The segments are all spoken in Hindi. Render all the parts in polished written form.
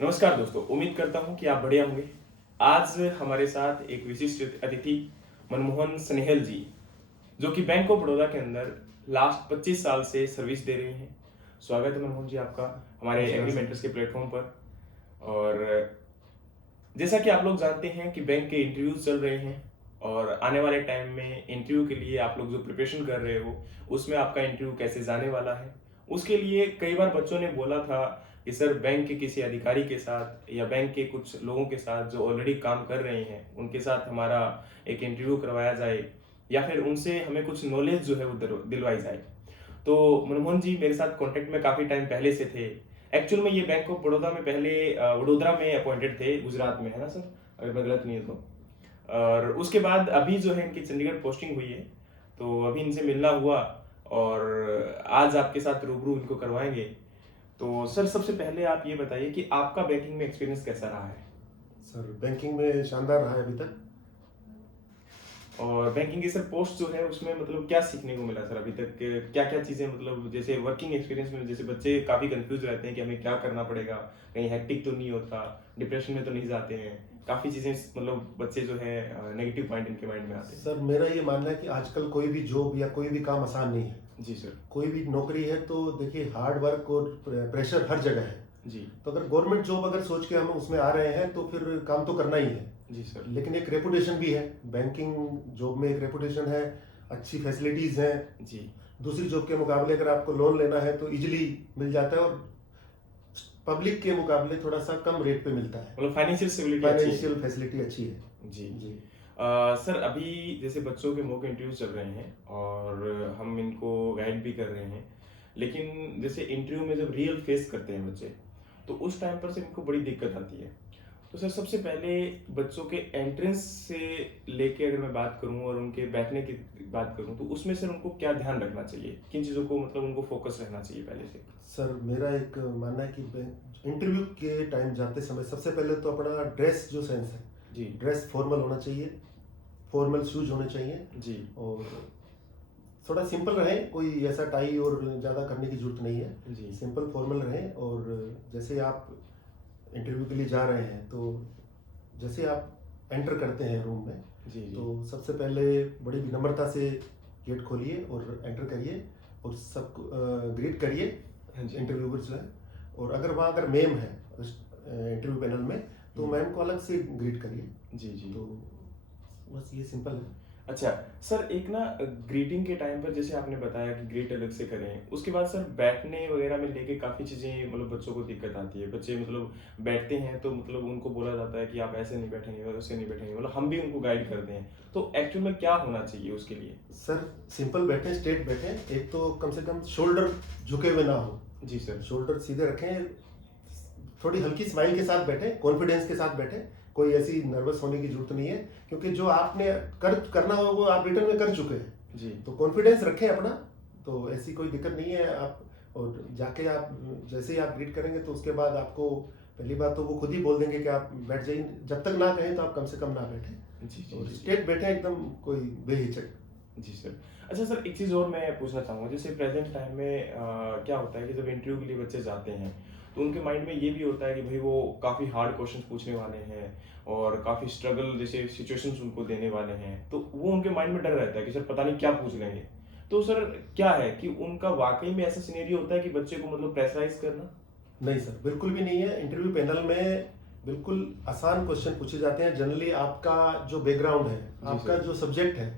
नमस्कार दोस्तों, उम्मीद करता हूँ कि आप बढ़िया होंगे। आज हमारे साथ एक विशिष्ट अतिथि मनमोहन स्नेहल जी, जो कि बैंक ऑफ बड़ौदा के अंदर लास्ट 25 साल से सर्विस दे रही हैं। स्वागत है मनमोहन जी आपका हमारे नमस्कार एग्री सर। मेंटर्स के प्लेटफॉर्म पर। और जैसा कि आप लोग जानते हैं कि बैंक के इंटरव्यूज चल रहे हैं और आने वाले टाइम में इंटरव्यू के लिए आप लोग जो प्रिपरेशन कर रहे हो उसमें आपका इंटरव्यू कैसे जाने वाला है, उसके लिए कई बार बच्चों ने बोला था कि सर बैंक के किसी अधिकारी के साथ या बैंक के कुछ लोगों के साथ जो ऑलरेडी काम कर रहे हैं उनके साथ हमारा एक इंटरव्यू करवाया जाए या फिर उनसे हमें कुछ नॉलेज जो है वो दिलवाई जाए। तो मनमोहन जी मेरे साथ कांटेक्ट में काफ़ी टाइम पहले से थे। एक्चुअल में ये बैंक ऑफ बड़ौदा में पहले वडोदरा में अपॉइंटेड थे, गुजरात में, है ना सर, अगर मैं गलत नहीं हूँ तो। और उसके बाद अभी जो है इनकी चंडीगढ़ पोस्टिंग हुई है, तो अभी इनसे मिलना हुआ और आज आपके साथ रूबरू इनको करवाएंगे। तो सर सबसे पहले आप ये बताइए कि आपका बैंकिंग में एक्सपीरियंस कैसा रहा है सर बैंकिंग में शानदार रहा है अभी तक। और बैंकिंग की सर पोस्ट जो है उसमें मतलब क्या सीखने को मिला सर अभी तक, क्या क्या चीज़ें, मतलब जैसे वर्किंग एक्सपीरियंस में जैसे बच्चे काफ़ी कंफ्यूज रहते हैं कि हमें क्या करना पड़ेगा, कहीं हेक्टिक तो नहीं होता, डिप्रेशन में तो नहीं जाते हैं, काफ़ी चीज़ें मतलब बच्चे जो है नेगेटिव पॉइंट इनके माइंड में आते हैं। सर मेरा ये मानना है कि आजकल कोई भी जॉब या कोई भी काम आसान नहीं है। जी सर। कोई भी नौकरी है तो देखिए हार्ड वर्क और प्रेशर हर जगह है। जी। तो अगर गवर्नमेंट जॉब अगर सोच के हम उसमें आ रहे हैं तो फिर काम तो करना ही है। जी सर। लेकिन एक रेपुटेशन भी है, बैंकिंग जॉब में एक रेपुटेशन है, अच्छी फैसिलिटीज़ हैं। जी। दूसरी जॉब के मुकाबले अगर आपको लोन लेना है तो इजीली मिल जाता है और पब्लिक के मुकाबले थोड़ा सा कम रेट पे मिलता है। मतलब फाइनेंशियल स्टेबिलिटी अच्छी है। फाइनेंशियल फैसिलिटी अच्छी है। जी। जी। सर अभी जैसे बच्चों के मॉक इंटरव्यू चल रहे हैं और हम इनको गाइड भी कर रहे हैं, लेकिन जैसे इंटरव्यू में जब रियल फेस करते हैं बच्चे तो उस टाइम पर से इनको बड़ी दिक्कत आती है। तो सर सबसे पहले बच्चों के एंट्रेंस से लेके अगर मैं बात करूं और उनके बैठने की बात करूं तो उसमें सर उनको क्या ध्यान रखना चाहिए, किन चीज़ों को मतलब उनको फोकस रहना चाहिए पहले से। सर मेरा एक मानना है कि इंटरव्यू के टाइम जाते समय सबसे पहले तो अपना ड्रेस जो सेंस है, जी। ड्रेस फॉर्मल होना चाहिए, फॉर्मल शूज होने चाहिए। जी। और थोड़ा सिंपल रहे, कोई ऐसा टाई और ज़्यादा करने की जरूरत नहीं है। जी। सिंपल फॉर्मल रहें। और जैसे आप इंटरव्यू के लिए जा रहे हैं तो जैसे आप एंटर करते हैं रूम में, जी। जी। तो सबसे पहले बड़ी विनम्रता से गेट खोलिए और एंटर करिए और सबको ग्रीट करिए, हाँ जी। इंटरव्यूअर जो है। और अगर वहाँ अगर मैम है इंटरव्यू पैनल में तो मैम को अलग से ग्रीट करिए। जी। जी। तो बस ये सिंपल है। अच्छा सर, एक ना ग्रीटिंग के टाइम पर जैसे आपने बताया कि ग्रीट अलग से करें, उसके बाद सर बैठने वगैरह में लेके काफ़ी चीज़ें मतलब बच्चों को दिक्कत आती है। बच्चे मतलब बैठते हैं तो मतलब उनको बोला जाता है कि आप ऐसे नहीं बैठेंगे और ऐसे नहीं बैठेंगे, मतलब हम भी उनको गाइड करते हैं। तो एक्चुअल में क्या होना चाहिए उसके लिए। सर सिंपल बैठें, स्ट्रेट बैठें। एक तो कम से कम शोल्डर झुके हुए ना हो, जी सर। शोल्डर सीधे रखें। थोड़ी हल्की स्माइल के साथ बैठें, कॉन्फिडेंस के साथ बैठें। कोई ऐसी नर्वस होने की जरूरत नहीं है, क्योंकि जो आपने करना हो वो आप रिटर्न में कर चुके हैं। जी। तो कॉन्फिडेंस रखें अपना, तो ऐसी कोई दिक्कत नहीं है। आप और जाके आप जैसे ही आप ग्रीट करेंगे तो उसके बाद आपको पहली बात तो वो खुद ही बोल देंगे कि आप बैठ जाइए। जब तक ना कहें तो आप कम से कम ना बैठें जी। जी। और जी। स्ट्रेट बैठें, एकदम कोई बेहिचक। जी सर। अच्छा सर, एक चीज़ और मैं पूछना चाहूँगा, जैसे प्रेजेंट टाइम में क्या होता है कि जब इंटरव्यू के लिए बच्चे जाते हैं तो उनके माइंड में ये भी होता है कि भाई वो काफ़ी हार्ड क्वेश्चन पूछने वाले हैं और काफ़ी स्ट्रगल जैसे सिचुएशंस उनको देने वाले हैं, तो वो उनके माइंड में डर रहता है कि सर पता नहीं क्या पूछ लेंगे। तो सर क्या है कि उनका वाकई में ऐसा सिनेरियो होता है कि बच्चे को मतलब प्रेशराइज करना। नहीं सर, बिल्कुल भी नहीं है। इंटरव्यू पैनल में बिल्कुल आसान क्वेश्चन पूछे जाते हैं। जनरली आपका जो बैकग्राउंड है, जी आपका सर। जो सब्जेक्ट है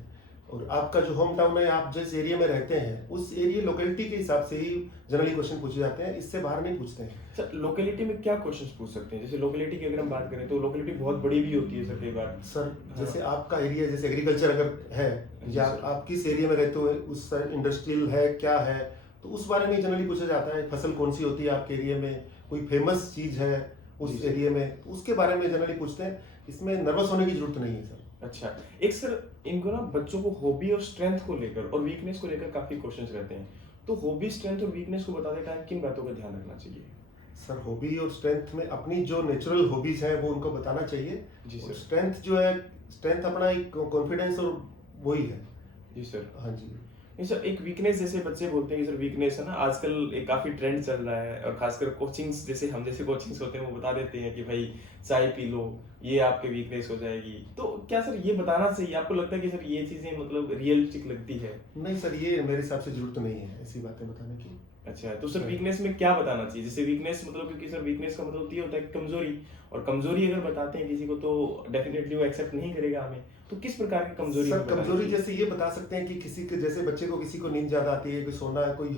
और आपका जो होम टाउन है, आप जिस एरिया में रहते हैं उस एरिया लोकेलिटी के हिसाब से ही जनरली क्वेश्चन पूछे जाते हैं, इससे बाहर नहीं पूछते हैं। सर लोकेलिटी में क्या क्वेश्चंस पूछ सकते हैं, जैसे लोकेलिटी की अगर हम बात करें तो लोकेलिटी बहुत बड़ी भी होती है सर कई बार। सर हाँ। जैसे आपका एरिया जैसे एग्रीकल्चर अगर है जी या सर। आप किस एरिया में रहते हो, उस इंडस्ट्रियल है क्या है, तो उस बारे में जनरली पूछा जाता है। फसल कौन सी होती है आपके एरिया में, कोई फेमस चीज़ है जी उस सर। एरिया में, तो उसके बारे में जनरली पूछते हैं। इसमें नर्वस होने की जरूरत नहीं है सर। अच्छा, एक सर इनको ना बच्चों को हॉबी और स्ट्रेंथ को लेकर और वीकनेस को लेकर काफी क्वेश्चंस रहते हैं। तो हॉबी, स्ट्रेंथ और वीकनेस को बताते टाइम किन बातों का ध्यान रखना चाहिए। सर हॉबी और स्ट्रेंथ में अपनी जो नेचुरल हॉबीज हैं वो उनको बताना चाहिए। जी और सर। स्ट्रेंथ जो है, स्ट्रेंथ अपना एक कॉन्फिडेंस और वही है। जी सर। हाँ जी। नहीं सर, एक वीकनेस जैसे बच्चे बोलते हैं कि सर वीकनेस है ना, आजकल एक काफ़ी ट्रेंड चल रहा है और खासकर कोचिंग्स, जैसे हम जैसे कोचिंग्स होते हैं वो बता देते हैं कि भाई चाय पी लो, ये आपके वीकनेस हो जाएगी। तो क्या सर ये बताना चाहिए? आपको लगता है कि सर ये चीज़ें मतलब रियलिस्टिक लगती है? नहीं सर, ये मेरे हिसाब से ज़रूरत नहीं है ऐसी बातें बताने की। अच्छा, तो सर राइट। वीकनेस में क्या बताना चाहिए? जैसे वीकनेस मतलब, क्योंकि सर वीकनेस का मतलब ये होता है कि कमज़ोरी, और कमज़ोरी अगर बताते हैं किसी को तो डेफ़िनेटली वो एक्सेप्ट नहीं करेगा हमें। तो किस प्रकार की कमज़ोरी सर हमें बतानी कमज़ोरी चाहिए? जैसे ये बता सकते हैं कि किसी के जैसे बच्चे को किसी को नींद ज़्यादा आती है, कोई सोना है, कोई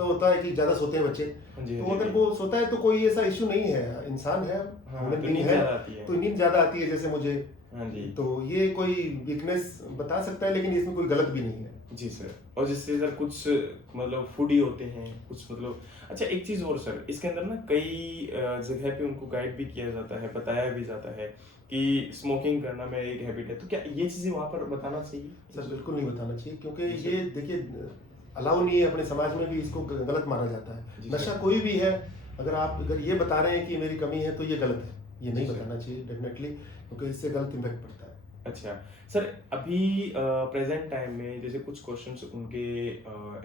होता है कि ज़्यादा सोते हैं बच्चे। हाँ जी, हाँ तो जी, हाँ अगर जी। वो सोता है तो कोई ऐसा इश्यू नहीं है, इंसान है, हाँ, ह्यूमन तो बीइंग नींद है, ज़्यादा आती है। तो नींद ज़्यादा आती है जैसे मुझे। हाँ जी। तो ये कोई वीकनेस बता सकता है, लेकिन इसमें कोई गलत भी नहीं है। जी सर। और जैसे सर कुछ मतलब फूडी होते हैं, कुछ मतलब, अच्छा एक चीज़ और सर, इसके अंदर ना कई जगह पे उनको गाइड भी किया जाता है, बताया भी जाता है कि स्मोकिंग करना में एक हैबिट है। तो क्या ये चीज़ें वहाँ पर बताना चाहिए? सर बिल्कुल नहीं बताना चाहिए, क्योंकि जी ये सर। देखिए अलाउ नहीं है, अपने समाज में भी इसको गलत माना जाता है। जी नशा सर। कोई भी है, अगर ये बता रहे हैं कि मेरी कमी है तो ये गलत है, ये जी नहीं सर। बताना चाहिए डेफिनेटली, क्योंकि इससे गलत इम्पैक्ट पड़ता है। अच्छा, सर अभी प्रेज़ेंट टाइम में जैसे कुछ क्वेश्चन्स उनके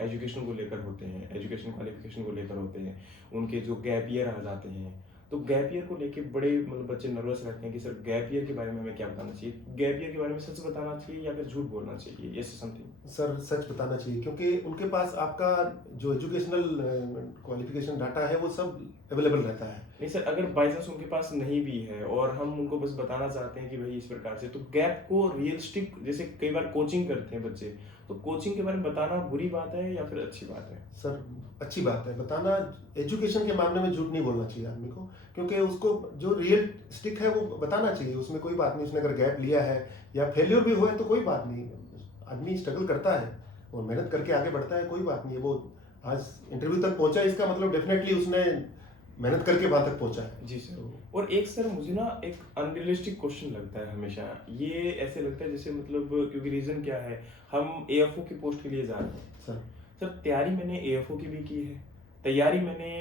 एजुकेशन को लेकर होते हैं, एजुकेशन क्वालिफ़िकेशन को लेकर होते हैं, उनके जो गैप ईयर आ जाते हैं, तो गैप ईयर को लेके बड़े मतलब बच्चे नर्वस रहते हैं कि सर गैप ईयर के बारे में हमें क्या बताना चाहिए? गैप ईयर के बारे में सच बताना चाहिए या फिर झूठ बोलना चाहिए? ऐसे समथिंग? सर सच बताना चाहिए, क्योंकि उनके पास आपका जो एजुकेशनल क्वालिफिकेशन डाटा है वो सब अवेलेबल रहता है। नहीं सर, अगर बाय चांस उनके पास नहीं भी है और हम उनको बस बताना चाहते हैं कि भाई इस प्रकार से, तो गैप को रियलिस्टिक, जैसे कई बार कोचिंग करते हैं बच्चे, तो कोचिंग के बारे में बताना बुरी बात है या फिर अच्छी बात है? सर अच्छी बात है बताना। एजुकेशन के मामले में झूठ नहीं बोलना चाहिए आदमी को, क्योंकि उसको जो रियलिस्टिक है वो बताना चाहिए, उसमें कोई बात नहीं। उसने अगर गैप लिया है या फेल्योर भी हुआ है तो कोई बात नहीं, आदमी स्ट्रगल करता है और मेहनत करके आगे बढ़ता है, कोई बात नहीं है। वो आज इंटरव्यू तक पहुंचा है, इसका मतलब डेफिनेटली उसने मेहनत करके वहां तक पहुंचा है। जी सर। तो और एक सर मुझे ना एक अनरियलिस्टिक क्वेश्चन लगता है हमेशा, ये ऐसे लगता है जैसे मतलब, क्योंकि रीज़न क्या है, हम एएफओ की पोस्ट के लिए जा रहे हैं। सर सर तैयारी मैंने एएफओ की भी की है, तैयारी मैंने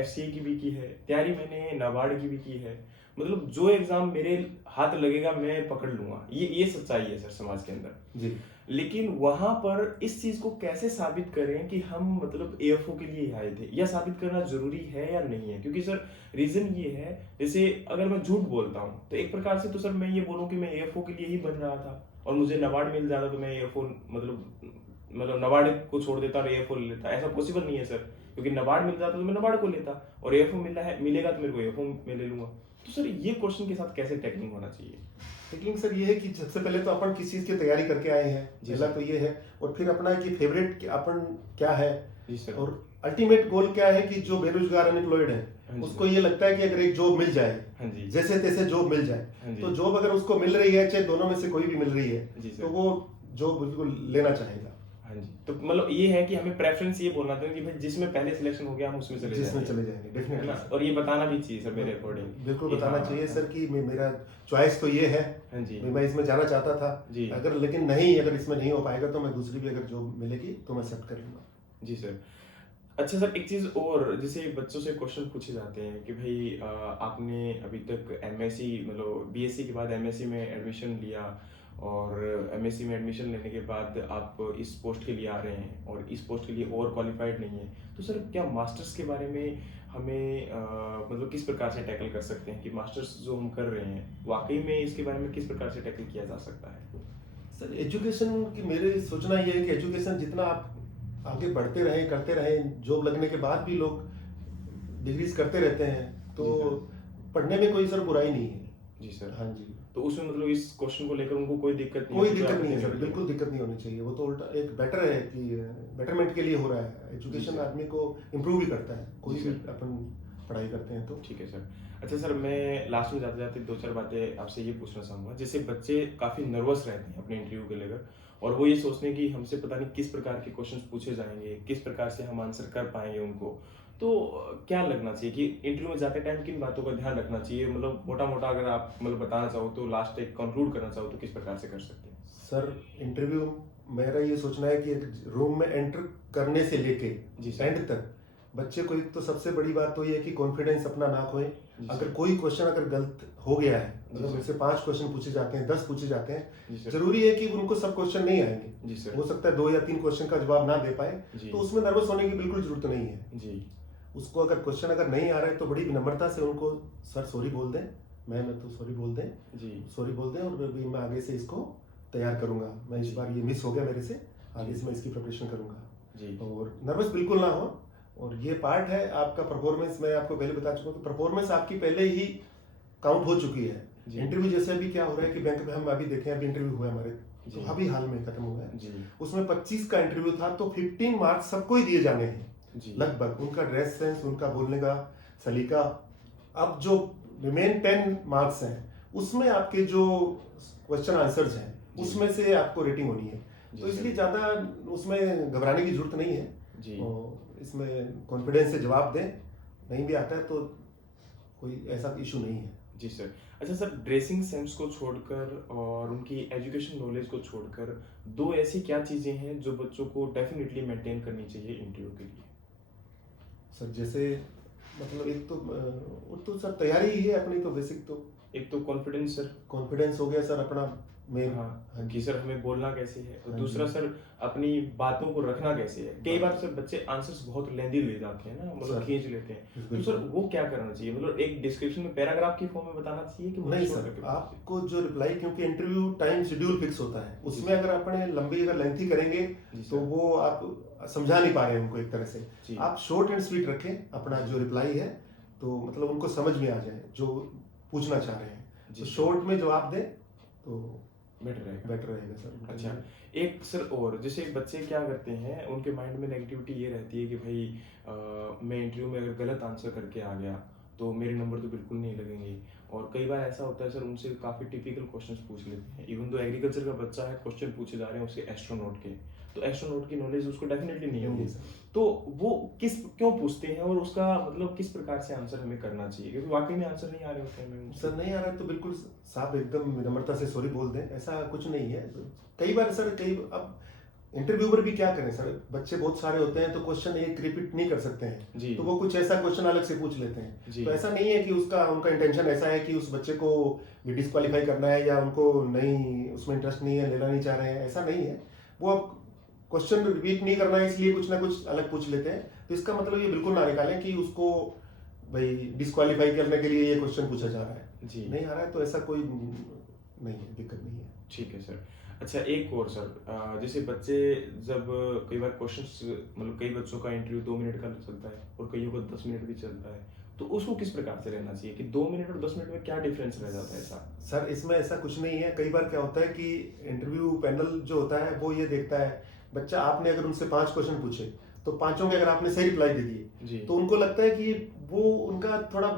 एफसीए की भी की है, तैयारी मैंने नाबार्ड की भी की है। मतलब जो एग्ज़ाम मेरे हाथ लगेगा मैं पकड़ लूँगा, ये सच्चाई है सर समाज के अंदर। जी लेकिन वहाँ पर इस चीज़ को कैसे साबित करें कि हम मतलब एएफओ के लिए ही आए थे? या साबित करना ज़रूरी है या नहीं है? क्योंकि सर रीज़न ये है, जैसे अगर मैं झूठ बोलता हूँ, तो एक प्रकार से तो सर मैं ये बोलूँ कि मैं एएफओ के लिए ही बन रहा था और मुझे नाबार्ड मिल जाता तो मैं एएफओ मतलब नाबार्ड को छोड़ देता और एएफओ ले लेता। ऐसा पॉसिबल नहीं है सर, क्योंकि नाबार्ड मिल जाता तो मैं नाबार्ड को लेता और एएफओ मिलेगा तो मेरे को एएफओ में ले लूँगा। तो सर ये क्वेश्चन के साथ कैसे टैकलिंग होना चाहिए? लेकिन सर ये है कि सबसे पहले तो अपन किस चीज़ की तैयारी करके आए हैं, जी पहला सर। तो ये है। और फिर अपना है कि फेवरेट अपन क्या है, जी सर। और अल्टीमेट गोल क्या है कि जो बेरोजगार अनएम्प्लॉयड है हाँ जी उसको सर। ये लगता है कि अगर एक जॉब मिल जाए, हाँ जी। जैसे तैसे जॉब मिल जाए, हाँ जी। तो जॉब अगर उसको मिल रही है, चाहे दोनों में से कोई भी मिल रही है, जी सर। तो वो जॉब बिल्कुल लेना चाहेगा, हाँ जी, तो मतलब ये है कि हमें प्रेफ़रेंस ये बोलना चाहिए कि भाई जिसमें पहले सिलेक्शन हो गया हम उसमें चले जिसमें जाएँगे, चले जाएंगे है डेफिनेटली ना? सर। और ये बताना भी चाहिए सर मेरे अकॉर्डिंग बिल्कुल कि बताना हाँ, चाहिए हाँ। सर कि मेरा चॉइस तो ये है, हाँ जी। मैं इसमें जाना चाहता था। जी। अगर लेकिन नहीं, अगर इसमें नहीं हो पाएगा तो मैं दूसरी भी अगर जॉब मिलेगी तो मैं एक्सेप्ट कर लूंगा। जी सर। अच्छा सर, एक चीज़ और, जैसे बच्चों से क्वेश्चन पूछे जाते हैं कि भई आपने अभी तक एमएससी मतलब बीएससी के बाद एमएससी में एडमिशन लिया और एमएससी में एडमिशन लेने के बाद आप इस पोस्ट के लिए आ रहे हैं और इस पोस्ट के लिए ओवर क्वालिफाइड नहीं है। तो सर क्या मास्टर्स के बारे में हमें मतलब किस प्रकार से टैकल कर सकते हैं कि मास्टर्स जो हम कर रहे हैं, वाक़ई में इसके बारे में किस प्रकार से टैकल किया जा सकता है? सर एजुकेशन की मेरे सोचना ये है कि एजुकेशन जितना आप आगे बढ़ते रहें, करते रहें, जॉब लगने के बाद भी लोग डिग्रीज करते रहते हैं, तो जी सर। पढ़ने में कोई सर बुराई नहीं है। जी सर। हाँ जी, तो उसमें मतलब इस क्वेश्चन को लेकर उनको कोई दिक्कत नहीं कोई होती, कोई दिक्कत नहीं आपत्ति है नहीं सर, होती है? बिल्कुल दिक्कत नहीं होनी चाहिए। वो तो उल्टा एक बेटर है कि बेटरमेंट के लिए हो रहा है। जी एजुकेशन सर। आदमी को इम्प्रूव भी करता है, जी कोई भी सर। अपन पढ़ाई करते हैं तो। ठीक है सर। अच्छा सर, मैं लास्ट में जाते-जाते 2-4 बातें आपसे ये पूछना चाहूँगा। जैसे बच्चे काफ़ी नर्वस रहते हैं अपने इंटरव्यू को लेकर और वो ये सोचते हैं कि हमसे पता नहीं किस प्रकार के क्वेश्चन्स पूछे जाएँगे, किस प्रकार से हम आंसर कर पाएँगे उनको। तो क्या लगना चाहिए कि इंटरव्यू में जाते टाइम किन बातों का ध्यान रखना चाहिए? मतलब मोटा-मोटा अगर आप मतलब बताना चाहो तो, लास्ट एक कंक्लूड करना चाहो तो किस प्रकार से कर सकते हैं? सर इंटरव्यू, मेरा ये सोचना है कि एक रूम में एंटर करने से लेके जी सर। एंड तक बच्चे को एक तो सबसे बड़ी बात तो ये है कि कॉन्फिडेंस अपना ना खोए। जी अगर सर। कोई क्वेश्चन अगर गलत हो गया है, जी अगर सर। मुझसे 5 क्वेश्चन पूछे जाते हैं, 10 पूछे जाते हैं, जी सर। ज़रूरी है कि उनको सब क्वेश्चन नहीं आएँगे। जी सर। हो सकता है 2 या 3 क्वेश्चन का जवाब ना दे पाए, जी। तो उसमें नर्वस होने की बिल्कुल ज़रूरत नहीं है। जी। उसको अगर क्वेश्चन अगर नहीं आ रहा है तो बड़ी विनम्रता से उनको सर सॉरी बोल दें, मैम तो सॉरी बोल दें, जी। सॉरी बोल दें और भी मैं आगे से इसको तैयार करूँगा। मैं इस जी। बार ये मिस हो गया मेरे से, आगे जी। से मैं इसकी प्रिपरेशन करूँगा। जी। और नर्वस बिल्कुल ना हो, और ये पार्ट है आपका परफॉर्मेंस। मैं आपको पहले बता चुका हूँ कि परफॉर्मेंस आपकी पहले ही काउंट हो चुकी है। जी। इंटरव्यू जैसे अभी क्या हो रहा है कि बैंक में हम अभी देखें, अभी इंटरव्यू हुआ है हमारे, तो जी। अभी हाल में खत्म हुआ है। जी। उसमें 25 का इंटरव्यू था, तो 15 मार्क्स सबको ही दिए जाने हैं जी। लगभग। उनका ड्रेस सेंस, उनका बोलने का सलीका। अब जो रिमेन 10 मार्क्स हैं, उसमें आपके जो क्वेश्चन आंसर्स हैं, जी। उसमें से आपको रेटिंग होनी है। जी तो इसलिए सर। ज़्यादा उसमें घबराने की जरूरत नहीं है, जी। और इसमें कॉन्फिडेंस से जवाब दें। नहीं भी आता है तो कोई ऐसा इशू नहीं है। जी सर। अच्छा सर, ड्रेसिंग सेंस को छोड़कर और उनकी एजुकेशन नॉलेज को छोड़कर 2 ऐसी क्या चीज़ें हैं जो बच्चों को डेफ़िनिटली मेंटेन करनी चाहिए इंटरव्यू के लिए? सर जैसे मतलब एक तो वो तो सर तैयारी ही है अपनी, तो बेसिक तो एक तो कॉन्फिडेंस सर। कॉन्फिडेंस हो गया सर अपना मेन। हाँ, हाँ कि जी। सर हमें बोलना कैसे है, और हाँ दूसरा जी। सर अपनी बातों को रखना कैसे है। कई बार सर बच्चे आंसर्स बहुत लेंदी ले जाते हैं ना, मतलब सर खींच लेते हैं। तो सर बिल्कुल वो क्या करना चाहिए? मतलब एक डिस्क्रिप्शन में पैराग्राफ की फॉर्म में बताना चाहिए कि बहुत नहीं शॉर्ट सर, करके बताना चाहिए? आपको जो रिप्लाई, क्योंकि इंटरव्यू टाइम शेड्यूल फिक्स होता है, जी उसमें सर। अगर अपने लंबी अगर लेंथी करेंगे जी तो सर। वो आप समझा नहीं पा रहे हैं उनको एक तरह से। जी। आप शॉर्ट एंड स्वीट रखें अपना जी। जो रिप्लाई है, तो मतलब उनको समझ में आ जाए जो पूछना चाह रहे हैं। जी तो सर। शॉर्ट में जवाब दें तो बेटर रहेगा। बेटर रहेगा सर उनके अच्छा, लिए। एक सर और जैसे बच्चे क्या करते हैं, उनके माइंड में नेगेटिविटी ये रहती है कि भाई मैं इंटरव्यू में अगर गलत आंसर करके आ गया तो मेरे नंबर तो बिल्कुल नहीं लगेंगे। और कई बार ऐसा होता है सर, उनसे काफ़ी टिपिकल क्वेश्चंस पूछ लेते हैं, इवन दो एग्रीकल्चर का बच्चा है, क्वेश्चन पूछे जा रहे हैं उसके एस्ट्रोनॉट के, तो एस्ट्रोनॉट की नॉलेज उसको डेफिनेटली नहीं नहीं होगी। है सर। तो वो किस क्यों पूछते हैं, और उसका मतलब किस प्रकार से आंसर हमें करना चाहिए, क्योंकि वाकई में आंसर नहीं आ रहे होते हैं हमें सर उनसे। नहीं आ रहा है तो बिल्कुल साफ एकदम विनम्रता से सॉरी बोल दें, ऐसा कुछ नहीं है। कई बार सर, कई अब इंटरव्यूअर भी क्या करें सर, बच्चे बहुत सारे होते हैं तो क्वेश्चन एक रिपीट नहीं कर सकते हैं, जी। तो वो कुछ ऐसा क्वेश्चन अलग से पूछ लेते हैं। जी। तो ऐसा नहीं है कि उसका उनका इंटेंशन ऐसा है कि उस बच्चे को डिस्क्वालीफाई करना है या उनको नहीं, उसमें इंटरेस्ट नहीं है, लेना नहीं चाह रहे हैं, ऐसा नहीं है। वो अब क्वेश्चन रिपीट नहीं करना है इसलिए कुछ ना कुछ अलग पूछ लेते हैं। तो इसका मतलब ये बिल्कुल ना निकालें कि उसको भाई डिस्क्वालीफाई करने के लिए ये क्वेश्चन पूछा जा रहा है। जी। नहीं आ रहा है तो ऐसा कोई नहीं है, दिक्कत नहीं है। ठीक है सर। अच्छा, एक और सर, जैसे बच्चे जब कई बार क्वेश्चंस, मतलब कई बच्चों का इंटरव्यू 2 मिनट का चलता है और कईयों का 10 मिनट भी चलता है, तो उसको किस प्रकार से लेना चाहिए कि 2 मिनट और 10 मिनट में क्या डिफरेंस रह जाता है ऐसा? सर इसमें ऐसा कुछ नहीं है। कई बार क्या होता है कि इंटरव्यू पैनल जो होता है वो ये देखता है, बच्चा आपने अगर उनसे 5 क्वेश्चन पूछे तो पांचों के अगर आपने सही रिप्लाई दे दिए जी। तो उनको लगता है कि वो उनका थोड़ा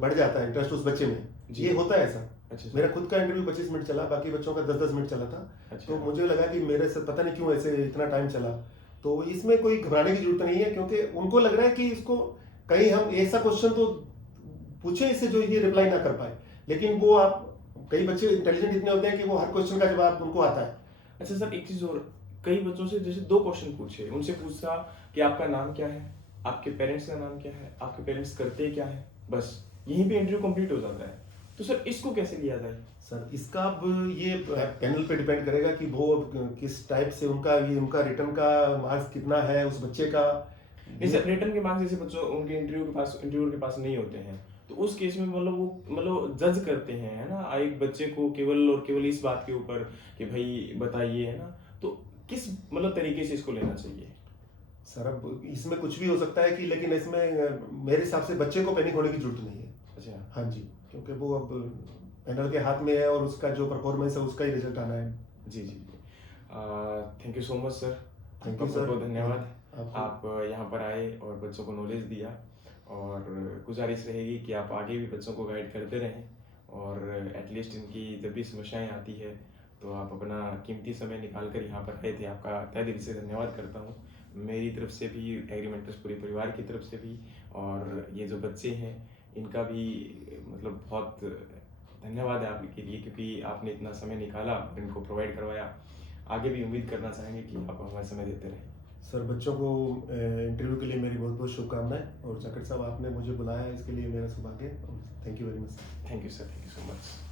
बढ़ जाता है इंटरेस्ट उस बच्चे में। जी। ये होता है ऐसा। अच्छा मेरा सर। खुद का इंटरव्यू 25 मिनट चला, बाकी बच्चों का 10-10 मिनट चला था। अच्छा। तो मुझे लगा कि मेरे से पता नहीं क्यों ऐसे इतना टाइम चला। तो इसमें कोई घबराने की जरूरत नहीं है, क्योंकि उनको लग रहा है कि इसको कहीं हम ऐसा क्वेश्चन तो पूछे इससे जो ये रिप्लाई ना कर पाए। लेकिन वो आप, कई बच्चे इंटेलिजेंट इतने होते हैं कि वो हर क्वेश्चन का जवाब उनको आता है। अच्छा सर, एक चीज और, कई बच्चों से जैसे 2 क्वेश्चन पूछे, उनसे पूछा कि आपका नाम क्या है, आपके पेरेंट्स का नाम क्या है, आपके पेरेंट्स करते क्या है, बस यहीं पे इंटरव्यू कंप्लीट हो जाता है। तो सर इसको कैसे लिया जाए? सर इसका अब ये पैनल पे डिपेंड करेगा कि वो अब किस टाइप से उनका, ये उनका रिटर्न का मार्क्स कितना है उस बच्चे का। नहीं सर, रिटर्न के मार्क्स जैसे बच्चों उनके इंटरव्यूअर के पास नहीं होते हैं, तो उस केस में मतलब वो मतलब जज करते हैं, है ना, एक बच्चे को केवल और केवल इस बात के ऊपर कि भाई बताइए, है ना, तो किस मतलब तरीके से इसको लेना चाहिए? सर अब इसमें कुछ भी हो सकता है कि, लेकिन इसमें मेरे हिसाब से बच्चे को पैनिक होने की जरूरत नहीं है। अच्छा। हाँ जी, क्योंकि वो अब पैनल के हाथ में है और उसका जो परफॉर्मेंस है उसका ही रिजल्ट आना है। जी जी। Thank you so much sir. Thank आपका यू बहुत सर। बहुत धन्यवाद। आपको आप यहाँ पर आए और बच्चों को नॉलेज दिया, और गुजारिश रहेगी कि आप आगे भी बच्चों को गाइड करते रहें, और एटलीस्ट इनकी जब भी समस्याएं आती है तो आप अपना कीमती समय निकाल कर यहाँ पर आए थे, आपका तहे दिल से धन्यवाद करता हूँ। मेरी तरफ से भी, एग्रीमेंटर्स पूरे परिवार की तरफ से भी, और ये जो बच्चे हैं इनका भी मतलब बहुत धन्यवाद है आपके लिए, क्योंकि आपने इतना समय निकाला और इनको प्रोवाइड करवाया। आगे भी उम्मीद करना चाहेंगे कि आप हमें समय देते रहें। सर बच्चों को इंटरव्यू के लिए मेरी बहुत बहुत शुभकामनाएं, और जाकिर साहब आपने मुझे बुलाया इसके लिए मेरा सौभाग्य, और thank you very much. Thank you sir, thank you so much.